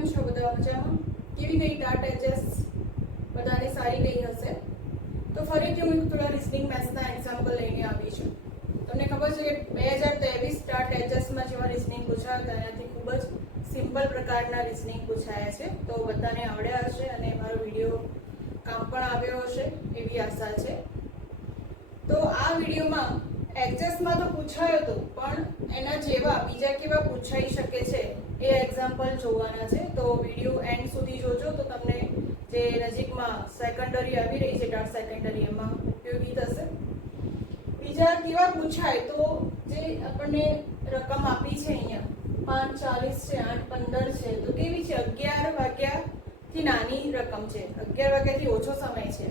કેમ છો બધા મજામાં? કેવી ગઈ ટાટ એચએસ? બધાને સારી ગઈ હશે. તો ફરીથી હું થોડા રિઝનિંગ મેથ્સના એક્ઝામ્પલ લઈને આવી છું. તમને ખબર છે કે 2023 ટાટ એચએસમાં જેવા રિઝનિંગ પૂછાયા હતા એનાથી ખૂબ જ સિમ્પલ પ્રકારના રિઝનિંગ પૂછાયા છે. તો બધાને આવડ્યા હશે અને મારો વિડીયો કામ પણ આવ્યો હશે એવી આશા છે. તો આ વિડીયોમાં એચએસમાં તો પૂછાયો હતો પણ એના જેવા બીજા કેવા પૂછાઈ શકે છે એ એક્ઝામ્પલ જોવાના છે. તો વિડીયો એન્ડ સુધી જોજો તો તમને જે નજીકમાં સેકન્ડરી આવી રહી છે ટાટ સેકન્ડરી એમાં ઉપયોગી થશે. બીજા કેવા પૂછાય તો જે આપણને રકમ આપી છે અહીંયા 5:40 છે 8:15 છે તો કેવી છે 11 વાગ્યાથી નાની રકમ છે, 11 વાગ્યાથી ઓછો સમય છે.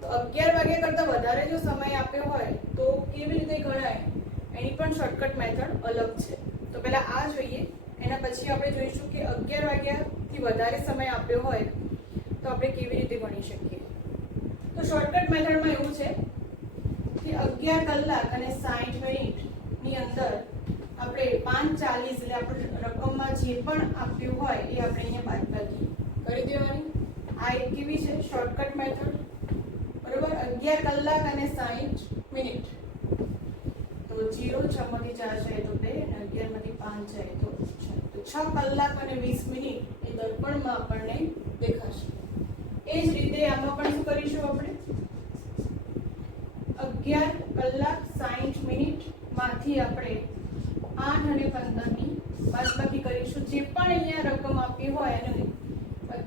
તો 11 વાગ્યા કરતાં વધારે જો સમય આપ્યો હોય તો કેવી રીતે ગણાય એની પણ શોર્ટકટ મેથડ અલગ છે. તો પહેલા આ જોઈએ, એના પછી આપણે જોઈશું કે 11 વાગ્યાથી વધારે સમય આપ્યો હોય તો આપણે કેવી રીતે ગણી શકીએ. તો શોર્ટકટ મેથડમાં એવું છે કે 11 કલાક અને 60 મિનિટની અંદર આપણે 5:40 એટલે આપણે રકમમાં જે પણ આપ્યું હોય એ આપણે અહીંયા બાદબાકી કરી દેવાની. આ એક કેવી છે શોર્ટકટ મેથડ, બરોબર. 11 કલાક અને 60 મિનિટ તો 0 6 માંથી 4 જાય તો 2 અને 11 માંથી 5 જાય તો 6. તો 6 કલાક અને 20 મિનિટ એ દર્પણમાં આપણને દેખાશે. એ જ રીતે આમાં પણ શું કરીશું આપણે 11 કલાક 60 મિનિટ માંથી આપણે 8 અને 15 ની બાદબાકી કરીશું. જે પણ અહીંયા રકમ આપી હોય એની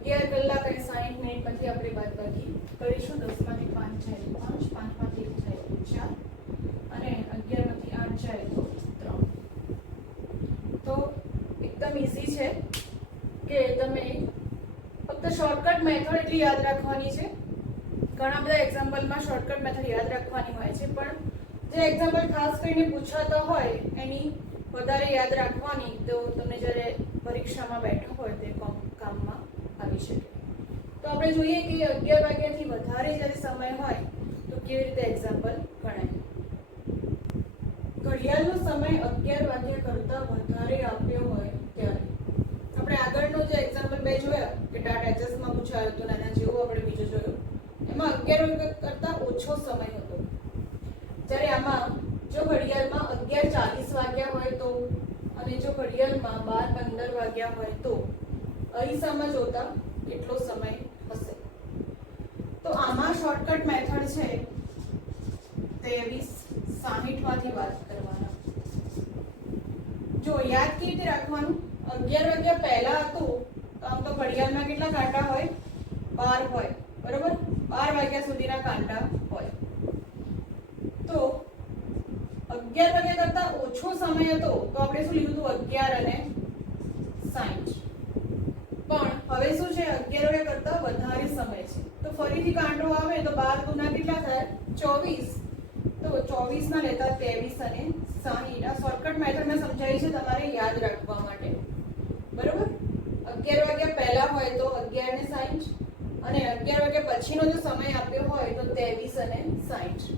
11 કલાક અને 60 મિનિટ માંથી આપણે બાદબાકી કરીશું. 10 માંથી 5 જાય તો 5, 5 માંથી 1 જાય તો 4 અને 11 માંથી 8 જાય તો 3. તો એકદમ ઈઝી છે કે તમે ફક્ત શોર્ટકટ મેથડ એટલી યાદ રાખવાની છે. ઘણા બધા એક્ઝામ્પલમાં શોર્ટકટ મેથડ યાદ રાખવાની હોય છે પણ જે એક્ઝામ્પલ ખાસ કરીને પૂછાતા હોય એની વધારે યાદ રાખવાની તો તમને જ્યારે પરીક્ષામાં બેઠો હોય તે કામમાં આવી શકે. તો આપણે જોઈએ કે 11 વાગ્યાથી વધારે જ્યારે સમય હોય તો કેવી રીતે એક્ઝામ્પલ ગણાય. ઘડિયાળનો સમય 11 વાગ્યા કરતાં વધારે આપ્યો હોય ત્યારે આપણે આગળનો જે એક્ઝામ્પલ 2 જોયા કે ટાટ એચએસમાં પૂછાયો હતો એના જેવું આપણે બીજો જોયો એમાં 11 વાગ્યા કરતાં ઓછો સમય હતો. જ્યારે આમાં જો ઘડિયાળમાં 11:40 વાગ્યા હોય તો અને જો ઘડિયાળમાં 12:15 વાગ્યા હોય તો અરીસામાં જોતા કેટલો સમય હશે. તો આમાં શોર્ટકટ મેથડ છે 23:60 માંથી વાત કરવાના. જો યાદ કેવી રીતે રાખવાનું, 11 વાગ્યા પહેલા હતું તો આમ તો ઘડિયાળમાં કેટલા કાંટા હોય 12 હોય, બરોબર. 12 વાગ્યા સુધીના કાંટા હોય. તો 11 વાગ્યા કરતા ઓછો સમય હતો તો આપણે શું લીધું હતું 11 અને 60. પણ હવે શું છે 11 વાગ્યા કરતા વધારે સમય છે તો ફરીથી કાંટો આવે તો 12 ગુના કેટલા થાય 24. તો 24 ના લેતા 23 અને 60. આ શોર્ટકટ મેથડમાં સમજાય છે તમારે યાદ રાખવા માટે, બરોબર. 11 વાગ્યા પહેલા હોય તો 11 ને 60 અને 11 વાગ્યા પછીનો જો સમય આપ્યો હોય તો 23 અને 60.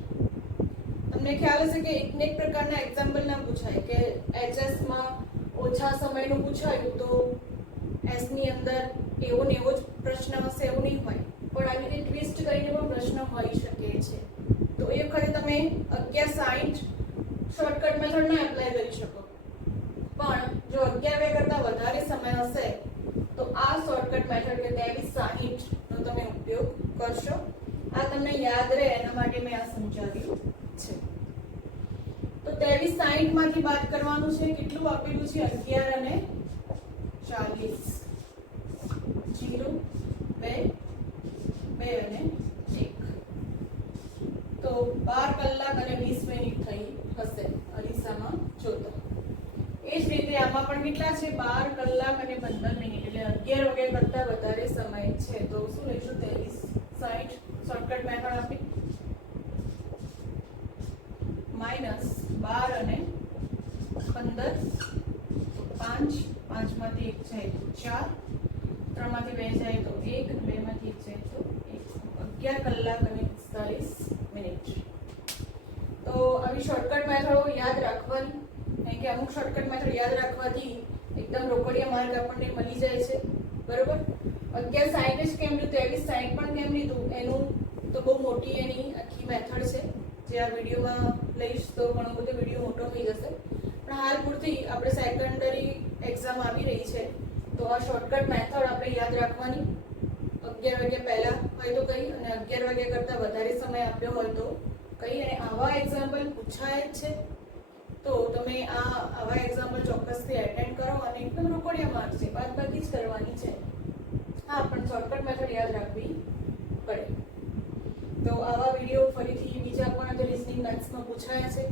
તમને ખ્યાલ હશે કે એક પ્રકારના એક્ઝામ્પલ ના પૂછાય કે એચએસ માં ઓછા સમયનું પૂછાયું તો એસ ની અંદર એવો ને એવો જ પ્રશ્ન હશે એવું નહીં હોય પણ આવી રીતે ટ્વિસ્ટ કરીને પણ પ્રશ્ન હોઈ શકે છે. તો એ વખતે તમે 11:60 શોર્ટકટ મેથડ ના એપ્લાય કરી શકો પણ જો 11 વાગ્યા કરતાં વધારે સમય હશે તો આ શોર્ટકટ મેથડ કે 23:60 નો તમે ઉપયોગ કરશો. આ તમને યાદ રહે એના માટે મેં આ સમજાવ્યું છે. તો 23:60 માંથી બાદ કરવાનું છે. કેટલું આપેલું છે 11 અને 40. 0 2 2 અને 1 તો 12 કલાક અને 20 મિનિટ થઈ હશે અરીસામાં જોતા. એ જ રીતે આમાં પણ કેટલા છે 12 કલાક અને 15 મિનિટ એટલે 11 વાગ્યા કરતાં વધારે સમય છે. તો શું લઈશું 23:60 શોર્ટકટ મેથડ આપી માઇનસ 12 અને 15 5 5 માંથી 1 જાય તો 4 3 માંથી 2 જાય તો 1 2 માંથી 1 જાય તો 1 11 કલાક અને 45 મિનિટ. તો આવી શોર્ટકટ મેથડો યાદ રાખવાની કારણ કે અમુક શોર્ટકટ મેથડ યાદ રાખવાથી એકદમ રોકડિયા માર્ક આપણને મળી જાય છે, બરોબર. 1160 જ કેમ લીધું, 2360 પણ કેમ લીધું, એનું તો બહુ મોટી એની આખી મેથડ છે, જે આ વિડીયોમાં લઈશ તો ઘણો બધો વિડીયો મોટો થઈ જશે. પણ હાલ પૂરતી આપણે સેકન્ડરી એક્ઝામ આવી રહી છે, તો આ શોર્ટકટ મેથડ આપણે યાદ રાખવાની. 11 વાગ્યા પહેલા હોય તો કઈ, અને 11 વાગ્યા કરતાં વધારે સમય આપ્યો હોય તો કઈ. અને આવા એક્ઝામ્પલ પૂછાય જ છે, તો તમે આવા એક્ઝામ્પલ ચોક્કસથી એટેન્ડ કરો અને એકદમ રોકડિયા માર્ક છે, બાદબાકી જ કરવાની છે. હા, પણ શોર્ટકટ મેથડ યાદ રાખવી પડે. તો આવા વિડીયો ફરીથી બીજા પણ જે રિઝનિંગ મેથ્સમાં પૂછાયા છે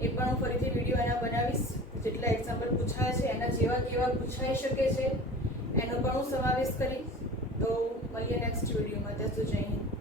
એ પણ હું ફરીથી વિડીયો એના બનાવીશ. જેટલા એક્ઝામ્પલ પૂછાયા છે એના જેવા કેવા પૂછાઈ શકે છે એનો પણ હું સમાવેશ કરીશ. તો મળીએ નેક્સ્ટ વિડીયોમાં. ત્યાં સુધી જય હિન્દ.